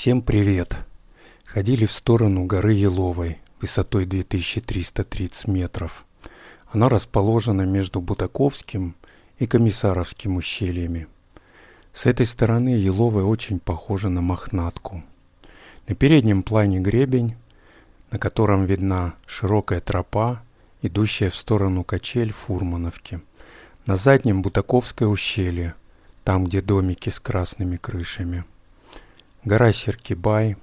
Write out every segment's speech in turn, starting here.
Всем привет! Ходили в сторону горы Еловой высотой 2330 метров. Она расположена между Бутаковским и Комиссаровским ущельями. С этой стороны Еловая очень похожа на Мохнатку. На переднем плане гребень, на котором видна широкая тропа, идущая в сторону качель Фурмановки. На заднем Бутаковское ущелье, там, где домики с красными крышами. Гора Серкибай.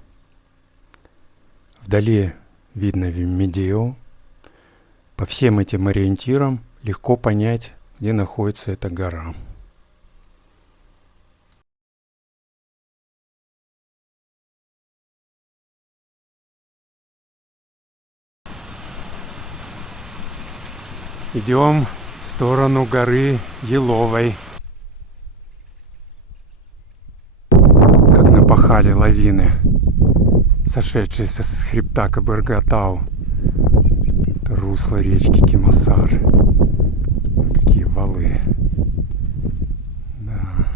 Вдали видно Вимедео. По всем этим ориентирам легко понять, где находится эта гора. Идем в сторону горы Еловой. Как напахали лавины, сошедшиеся с хребта Кабыргатау. Это русло речки Кимасар. Какие валы. Да.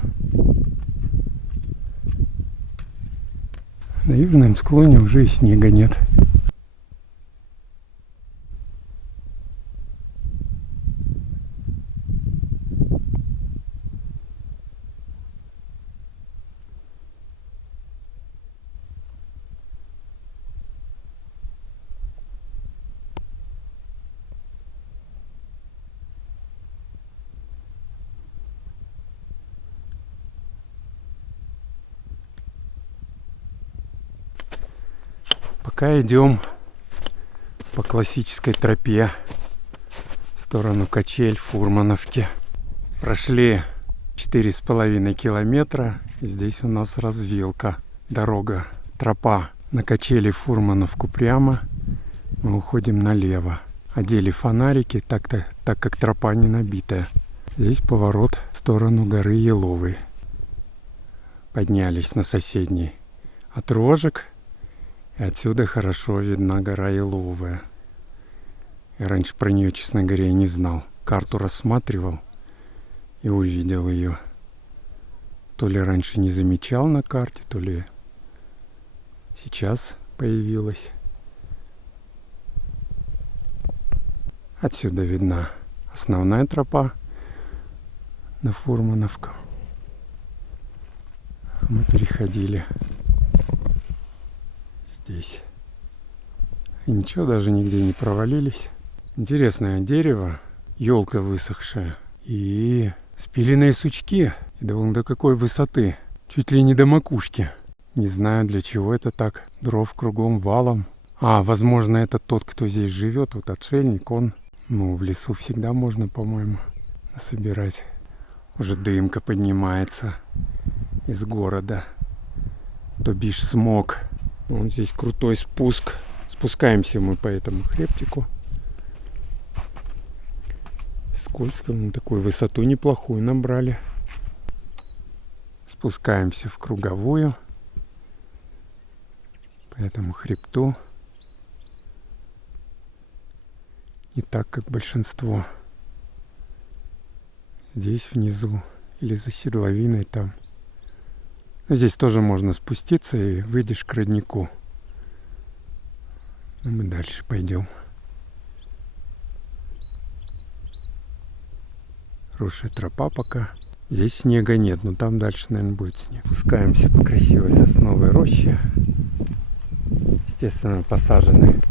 На южном склоне уже и снега нет. Пока идем по классической тропе в сторону качель Фурмановки. Прошли 4,5 километра. И здесь у нас развилка. Дорога, тропа на качели Фурмановку прямо. Мы уходим налево. Одели фонарики, так как тропа не набитая. Здесь поворот в сторону горы Еловой. Поднялись на соседний отрожек. И отсюда хорошо видна гора Еловая. Я раньше про нее, честно говоря, и не знал. Карту рассматривал и увидел ее. То ли раньше не замечал на карте, то ли сейчас появилась. Отсюда видна основная тропа на Фурмановку. Мы переходили здесь. И ничего, даже нигде не провалились. Интересное дерево, елка высохшая. И спиленные сучки. И до какой высоты? Чуть ли не до макушки. Не знаю, для чего это так. Дров кругом валом. Возможно, это тот, кто здесь живет. Вот отшельник, он... в лесу всегда можно, по-моему, насобирать. Уже дымка поднимается из города. То бишь смог. Вон здесь крутой спуск. Спускаемся мы по этому хребтику. Скользко, такую высоту неплохую набрали. Спускаемся в круговую по этому хребту. Не так, как большинство. Здесь внизу или за седловиной там. Здесь тоже можно спуститься и выйдешь к роднику. А мы дальше пойдем. Хорошая тропа пока. Здесь снега нет, но там дальше, наверное, будет снег. Спускаемся по красивой сосновой роще. Естественно, посажены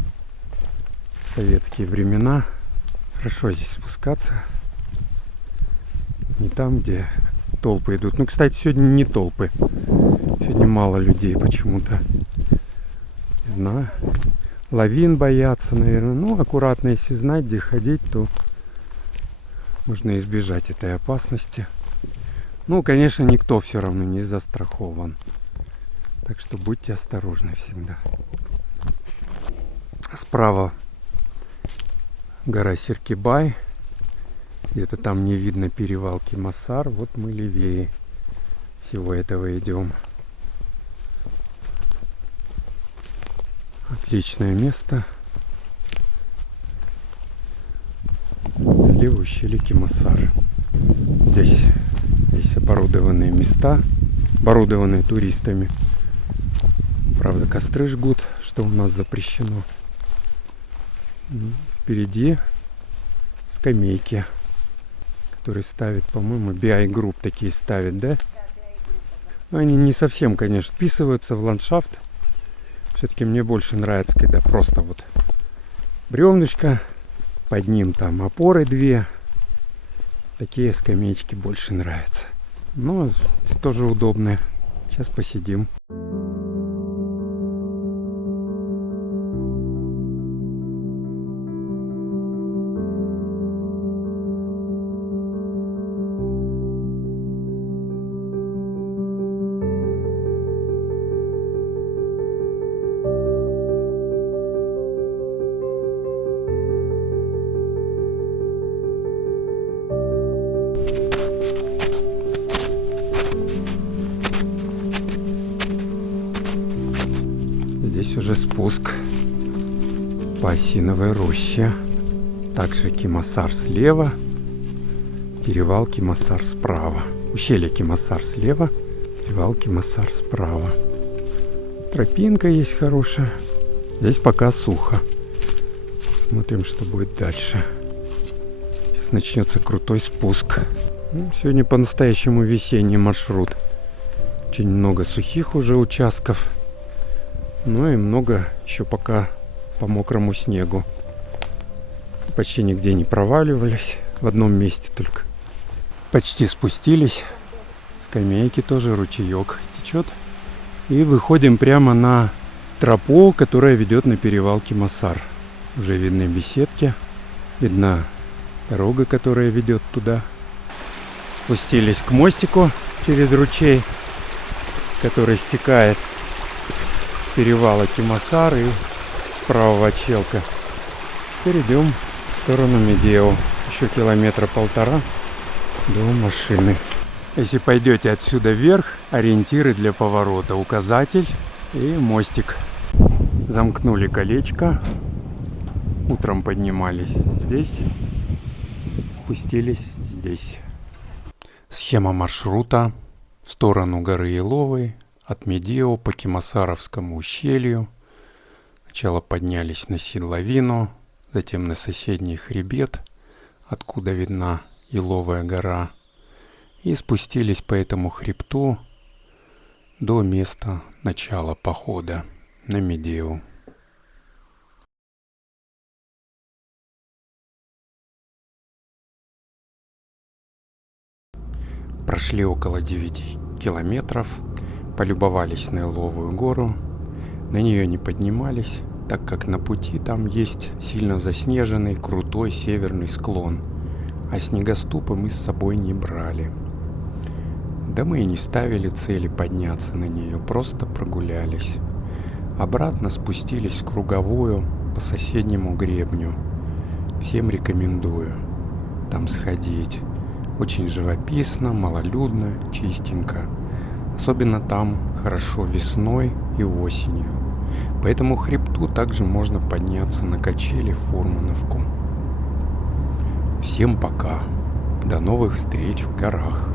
в советские времена. Хорошо здесь спускаться. Не там, где толпы идут. Кстати, сегодня не толпы. Сегодня мало людей почему-то. Не знаю. Лавин боятся, наверное. Аккуратно, если знать, где ходить, то можно избежать этой опасности. Конечно, никто все равно не застрахован. Так что будьте осторожны всегда. Справа гора Серкибай. Где-то там не видно перевал Кимасар. Вот мы левее всего этого идем. Отличное место. Слева ущелье Кимасар. Здесь оборудованные места, оборудованные туристами. Правда, костры жгут, что у нас запрещено. Впереди скамейки, которые ставят, по-моему, BI Group такие ставят, да? Они не совсем, конечно, вписываются в ландшафт. Все-таки мне больше нравится, когда просто вот бревнышко, под ним там опоры две. Такие скамеечки больше нравятся. Но тоже удобные. Сейчас посидим. Здесь уже спуск по Осиновой роще. Также Кимасар слева, перевал Кимасар справа. Ущелье Кимасар слева, перевал Кимасар справа. Тропинка есть хорошая. Здесь пока сухо. Смотрим, что будет дальше. Сейчас начнется крутой спуск. Сегодня по-настоящему весенний маршрут. Очень много сухих уже участков. Ну и много еще пока по мокрому снегу. Почти нигде не проваливались. В одном месте только. Почти спустились. Скамейки тоже, ручеек течет. И выходим прямо на тропу, которая ведет на перевал Кимасар. Уже видны беседки. Видна дорога, которая ведет туда. Спустились к мостику через ручей, который стекает с перевала Кимасар и с правого Челка. Теперь идем в сторону Медео. Еще 1,5 километра до машины. Если пойдете отсюда вверх, ориентиры для поворота. Указатель и мостик. Замкнули колечко. Утром поднимались здесь. Спустились здесь. Схема маршрута. В сторону горы Еловой. От Медео по Кимасаровскому ущелью. Сначала поднялись на Седловину, затем на соседний хребет, откуда видна Еловая гора, и спустились по этому хребту до места начала похода на Медео. Прошли около 9 километров, полюбовались на Еловую гору. На нее не поднимались, так как на пути там есть сильно заснеженный крутой северный склон, а снегоступы мы с собой не брали. Да мы и не ставили цели подняться на нее, просто прогулялись. Обратно спустились в круговую по соседнему гребню. Всем рекомендую там сходить. Очень живописно, малолюдно, чистенько. Особенно там хорошо весной и осенью. По этому хребту также можно подняться на качели в Фурмановку. Всем пока. До новых встреч в горах.